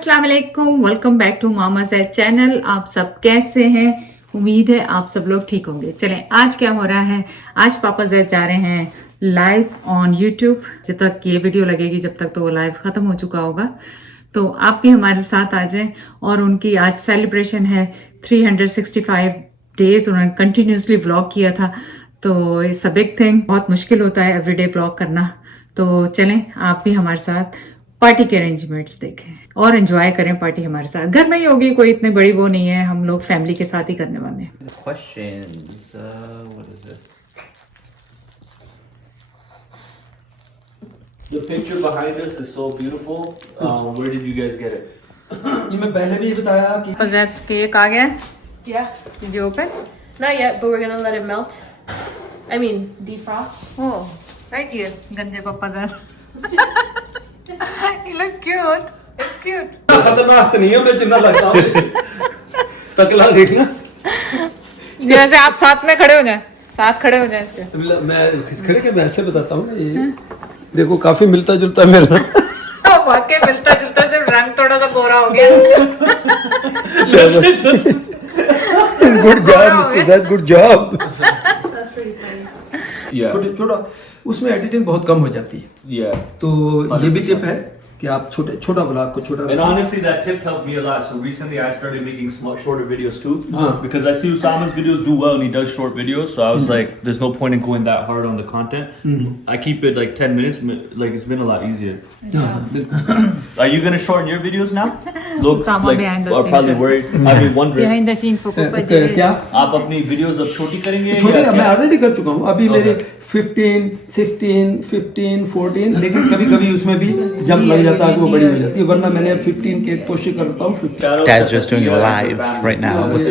अस्सलाम वालेकुम, welcome back to Mama Zaid channel. आप सब कैसे हैं? उम्मीद है आप सब लोग ठीक होंगे। चलें, आज क्या हो रहा है, आज पापा ज़ैद जा रहे हैं लाइव ऑन यूट्यूब। जब तक ये वीडियो लगेगी जब तक तो वो लाइव खत्म हो चुका होगा, तो आप भी हमारे साथ आ जाएं। और उनकी आज सेलिब्रेशन है 365 डेज, उन्होंने कंटिन्यूसली व्लॉग किया था, तो इट्स अ बिग थिंग। बहुत मुश्किल होता है एवरीडे व्लॉग करना। तो चलें आप भी हमारे साथ पार्टी के अरेंजमेंट्स देखें और एंजॉय करें पार्टी हमारे साथ। घर में ही होगी, कोई इतनी बड़ी वो नहीं है, हम लोग फैमिली के साथ ही करने वाले हैं। Questions. What is this? The picture behind us is so beautiful. Where did you guys get it? ये मैं पहले भी बताया कि ज़ैद केक आ गया, Yeah. जो open Not yet, but we're gonna let it melt. I mean, defrost. हो right here गंजे पापा ज़ैद। You look cute. It's cute. खतरनाक तो नहीं है, मैं जितना लगता हूँ तकला देखना। जैसे आप साथ में खड़े हो जाएं, साथ खड़े हो जाएं इसके। मैं खिसखड़े के वैसे बताता हूँ ना, ये देखो काफी मिलता जुलता है मेरा। तो वाकई मिलता जुलता, सिर्फ रंग थोड़ा सा गोरा हो गया। Good job mister zaid, good job. That's pretty funny. Yeah. छोटे छोटा उसमें एडिटिंग बहुत कम हो जाती है, Yeah. तो ये भी टिप है कि आप छोटा व्लॉग को छोटा And honestly, that tip helped me a lot. So recently, I started making shorter videos too, Huh. because I see Usama's videos do well, and he does short videos. So I was like, "There's no point in going that hard on the content. I keep it like 10 minutes. Like it's been a lot easier." हाँ, बिल्कुल। Are you gonna shorten your videos now? Look, Usama like, behind the are scenes. probably worried. I've been wondering. Behind the scene for Papa क्या आप अपनी videos अब छोटी करेंगे छोटे या मैं क्या? ऑलरेडी कर चुका हूँ, अभी Okay. मेरे 15, 16, 15, 14, लेकिन कभी कभी उसमें भी जंप लग जाता है कि वो बड़ी हो जाती है, वरना मैंने 15 के कोशिश करता हूँ 15। Dad's just doing a live right now with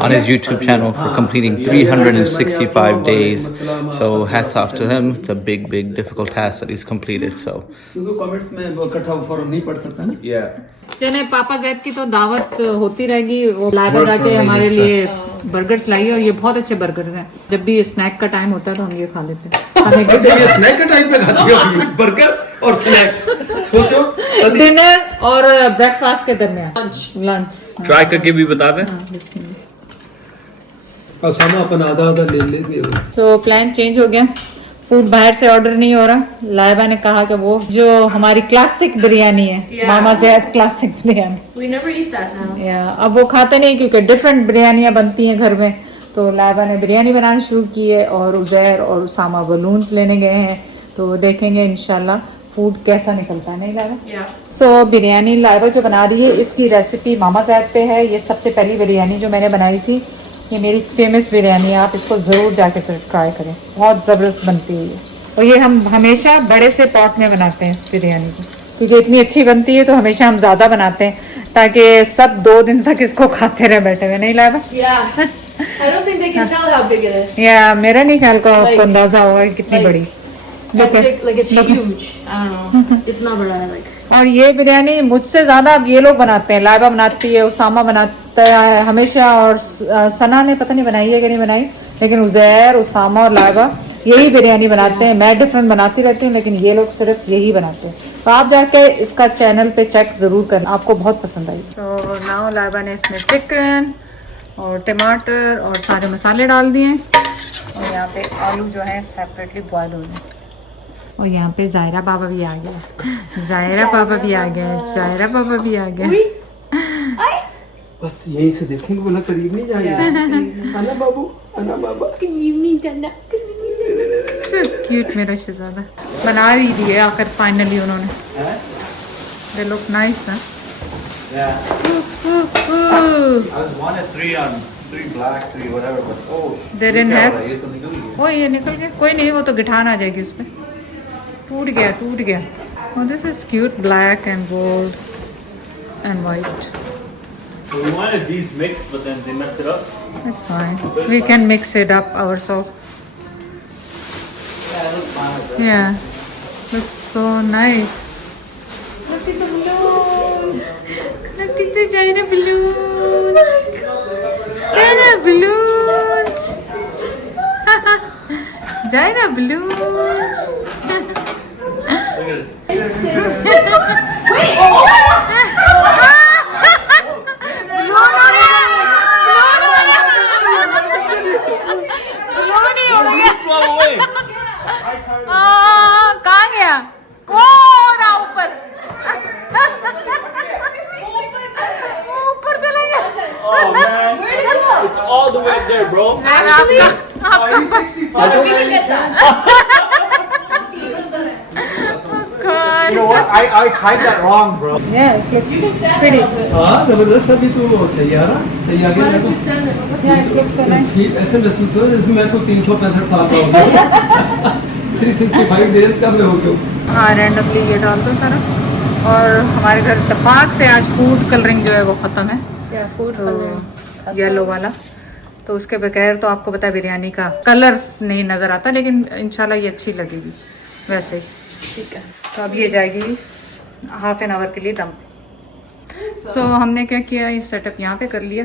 on his YouTube channel for completing 365 days. So hats off to him. It's a big difficult task that he's completed. So क्योंकि कमेंट्स में वो इकट्ठा फौरन नहीं पढ़ सकता ना। Yeah. चले, पापा ज़ैद की तो दावत होती रहेगी। वो लाइव जाके हमारे लिए बर्गर्स लाई, और ये बहुत अच्छे बर्गर्स हैं। जब भी स्नैक का टाइम होता है तो हम ये खा लेते हैं। अच्छा, ये स्नैक का टाइम पे खाते हो बर्गर और स्नैक, सोचो। डिनर और ब्रेकफास्ट के दरमियान लंच। Try करके भी बता दें। और सामा अपन आधा ले ले। तो प्लान चेंज हो गया, फूड बाहर से ऑर्डर नहीं हो रहा। लाइबा ने कहा कि वो जो हमारी क्लासिक बिरयानी है, Yeah. Mama zaid classic biryani, We never eat that now. या अब वो खाते नहीं, क्योंकि डिफरेंट बिरयानियां बनती हैं घर में। तो लाइबा ने बिरयानी बनाना शुरू की है, और उज़ैर और उसामा बलून्स लेने गए हैं। तो देखेंगे इंशाल्लाह फूड कैसा निकलता है, नहीं लाइबा? Yeah. सो बिरयानी लाइबा जो बना रही है, इसकी रेसिपी मामा ज़ैद पे है। ये सबसे पहली बिरयानी जो मैंने बनाई थी, ये मेरी फेमस बिरयानी है, आप इसको ज़रूर जाके फिर ट्राई करें, बहुत ज़बरदस्त बनती है ये। और ये हम हमेशा बड़े से पॉट में बनाते हैं इस बिरयानी को, क्योंकि इतनी अच्छी बनती है तो हमेशा हम ज़्यादा बनाते हैं, ताकि सब 2 दिन तक इसको खाते रहे बैठे हुए, नहीं Laiba? Yeah. I don't think they can tell how big it is. या मेरा नहीं ख्याल का आपको Like- अंदाज़ा होगा कि कितनी like- बड़ी। As big, like it's huge. I don't know. इतना बड़ा है like. और ये बिरयानी मुझसे ज्यादा अब ये लोग बनाते हैं, लाइबा बनाती है, उसामा बनाता है हमेशा, और सना ने पता नहीं बनाई है कि नहीं बनाई, लेकिन उज़ैर, उसामा और लाइबा यही बिरयानी बनाते हैं। मैं डिफरेंट बनाती रहती हूँ, लेकिन ये लोग सिर्फ यही बनाते हैं। तो आप जाके इसका चैनल पे चेक जरूर करना, आपको बहुत पसंद आई। तो नाउ लाइबा ने इसमें चिकन और टमाटर और सारे मसाले डाल दिए, और यहाँ पे आलू जो है सेपरेटली बॉयल हो गए। और यहाँ पे जायरा बाबा भी आ गया, जायरा बाबा भी आ गया, जायरा बाबा भी आ गया। बस यहीं से देखेंगे, बोला करीब नहीं जाएंगे। आना बाबू, आना बाबा। So cute मेरा शहजादा। बना ही दिए आखिर फाइनली उन्होंने। They look nice, huh? Yeah. Ooh. I was wanted 3 black, 3 whatever, but oh. They didn't have. ये तो निकल गया। ओ ये निकल गया, कोई नहीं, वो तो गिठान आ जाएगी उसपे। टूट गया। Oh, this is cute, black and gold and white. So we wanted these mixed, but then they messed it up. That's fine. We can mix it up ourselves. Yeah, it looks fine. Yeah, looks so nice. Look at the balloons. Look at the Jaina balloons. Jaina balloons. Jaina balloons. Look at it. कहाँ गया कौन ऊपर ऊपर चला गया Oh man, it's all the way there, bro. We can get that. You know what? I tied that wrong, bro. Yes, looks pretty. हाँ जबरदस्त अभी तो सही आ रहा सही आ गया मेरे को Yeah, it looks so nice. ऐसे महसूस हो जैसे मेरे को 365 साल का हो गया 365 डेज का मैं हो गया हाँ रैंडमली ये डाल दो सारा और हमारे घर इत्तेफाक से आज फूड कलरिंग जो है वो ख़त्म है Yeah, food coloring. येलो वाला तो उसके बगैर तो आपको पता है बिरयानी का कलर नहीं नज़र आता लेकिन इंशाल्लाह ये अच्छी लगेगी वैसे ठीक है. तो अब ये जाएगी हाफ एन आवर के लिए दम तो हमने क्या किया ये सेटअप यहाँ पे कर लिया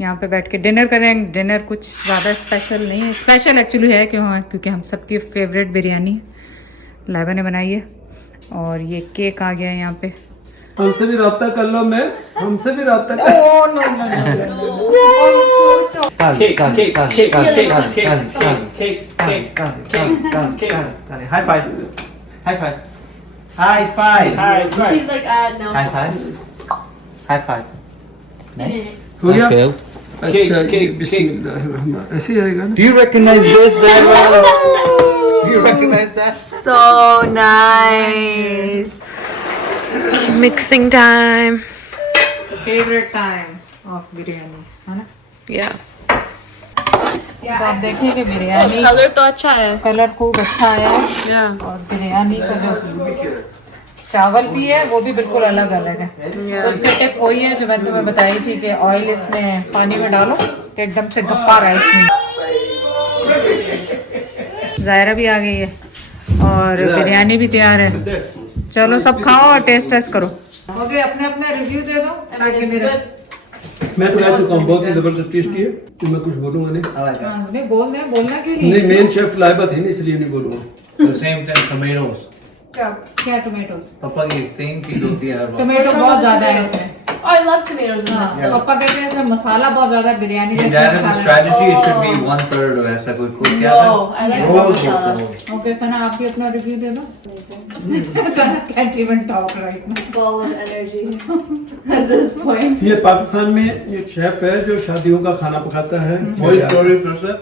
यहाँ पे बैठ के डिनर करेंगे डिनर कुछ ज़्यादा स्पेशल नहीं है स्पेशल एक्चुअली है क्यों क्योंकि हम सबकी फेवरेट बिरयानी लाइबा ने बनाई है और ये केक आ गया है यहाँ पे हमसे भी रब्ता कर लो मैं हमसे भी रब्ता कर High five. High five. High five. She's like, no. High five. High five. हो गया failed. अच्छा ये बिस्मिल्लाह ऐसे ही आएगा ना Do you recognize this? Do you recognize that? So nice. Mixing time. Favourite time of biryani है ना Yes. तो आप देखिए कि बिरयानी Color तो अच्छा है. कलर खूब अच्छा आया है Yeah. और बिरयानी का जो चावल भी है वो भी बिल्कुल अलग अलग है Yeah. तो उसकी टिप वही है जो मैंने तुम्हें बताई थी कि ऑयल इसमें पानी में डालो तो एकदम से गप्पा राइस में जायरा भी आ गई है और बिरयानी भी तैयार है चलो सब खाओ और टेस्ट करो ओके अपने अपने रिव्यू दे दो ताकि मेरा मैं तो कह चुका हूँ बहुत ही जबरदस्त टेस्टी है तो मैं कुछ बोलूंगा नहीं नहीं बोलना क्यों नहीं नहीं मेन शेफ लाइबा थी ना इसलिए नहीं बोलूंगा The same thing, tomatoes. क्या टोमेटोज पापा की सेम चीज होती है हर बार. टोमेटो बहुत ज्यादा है इसमें Oh, I love tomatoes in this though. पापा कहते हैं इसमें मसाला बहुत ज्यादा है बिरयानी में That is the strategy. It should be 1/3 or ऐसा कोई क्या No, था? I like Rolls masala. होता है. ओके सना आप भी अपना रिव्यू दे दो सना can't even talk right now Ball of energy at this point. ये पाकिस्तान में ये शेफ है जो शादियों का खाना पकाता है वही story फिर से. वो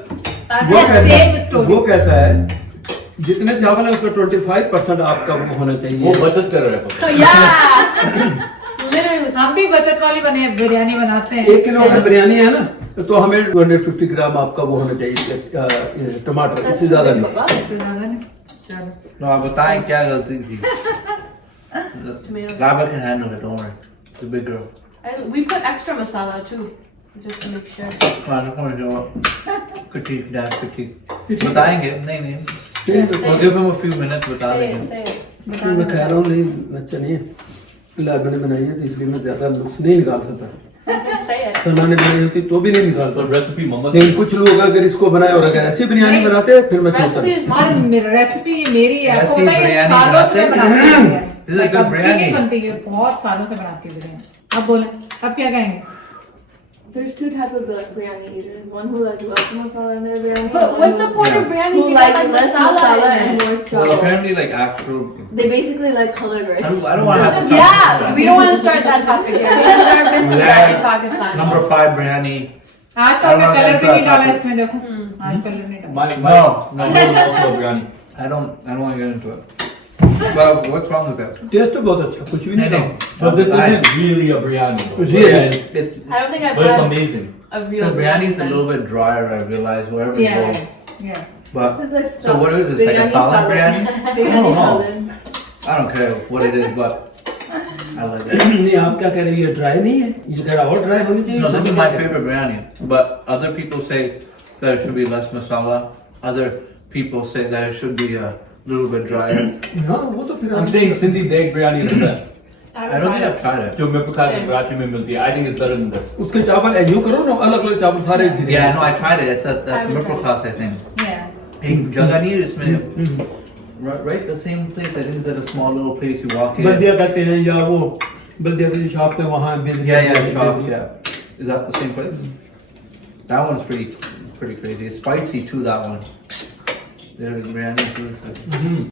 Yeah, कहता same है story. वो कहता है जितने चावल है उसका 25% आपका वो होना वो चाहिए बचत कर रहा है So yeah. Literally. हम भी बचत वाली बने बिरयानी बनाते हैं 1 किलो अगर बिरयानी है ना तो हमें 250 ग्राम आपका वो होना चाहिए टमाटर इससे ज्यादा नहीं इससे ज्यादा नहीं चलो No, आप बताएं क्या गलती थी. Tomatoes. Laba can handle it. Don't worry. It's a big girl. We put extra masala too, just to make sure. Come on, I don't want to do it. Critique, dad, critique. बताएंगे नहीं. We'll give him a few minutes. बता Say it, देंगे. say it. मैं कह रहा हूँ नहीं अच्छा नहीं है लाइबा ने बनाई है तो इसलिए मैं ज्यादा नुक्स नहीं निकाल सकता Say it. सना ने बनाई होती तो भी नहीं निकालता तो रेसिपी मम्मा लेकिन कुछ लोग अगर इसको बनाए और अगर ऐसी बिरयानी बनाते हैं फिर मैं छोड़ता Recipe हूँ is और रेसिपी मेरी है आपको ऐसी पता है ये बिरयानी सालों से बनाते बनाती है This is a good biryani. बनती है बहुत सालों से बनाती है बिरयानी अब बोले अब क्या कहेंगे There's two types of like biryani eaters. One who like loves masala in their biryani. But and what's one the point of biryani who if you like don't like less masala masala in and it? more Well, chawal. apparently, like actual. They basically like colored rice. I don't want to have to start Yeah, with we don't want to start that topic here. We've never been through that in Pakistan. Number 5 biryani. आज तो हमने colour भी नहीं डाला इसमें देखो आज colour नहीं डाला my mom also biryani. I don't want to get into it. Well, what's wrong with that? Test तो बहुत अच्छा कुछ भी नहीं नहीं, था But this isn't really a biryani. Though. It's But really- yeah, It's I don't think I've but it's had amazing. a real the biryani is a then. little bit drier. I realize wherever you yeah go. yeah But This is like so what is this? Like a salad biryani? Biryani No. salad. I don't care what it is, but I like it. नहीं आप क्या कह रहे हैं ये dry नहीं है ये जरा और ड्राई होनी चाहिए No, this is my favorite biryani. But other people say that it should be less masala. Other people say that it should be a little bit drier. हाँ वो तो फिर I'm saying Sindhi Deg biryani is the best. I don't think I've tried it. जो मैं पका के कराची में मिलती है. I think it's better than this. उसके चावल यूं करो ना अलग अलग चावल सारे Yeah, no, I tried it. It's at haven't Mirpur tried Khas, I think. yeah Hey, Jagani is right the same place. I think it's at a small little place you walk in. बल्दिया कहते हैं या वो बल्दिया की shop पे वहाँ Yeah, shop. Yeah, is that the same place? That one's pretty crazy. It's spicy too. That one. There's biryani too.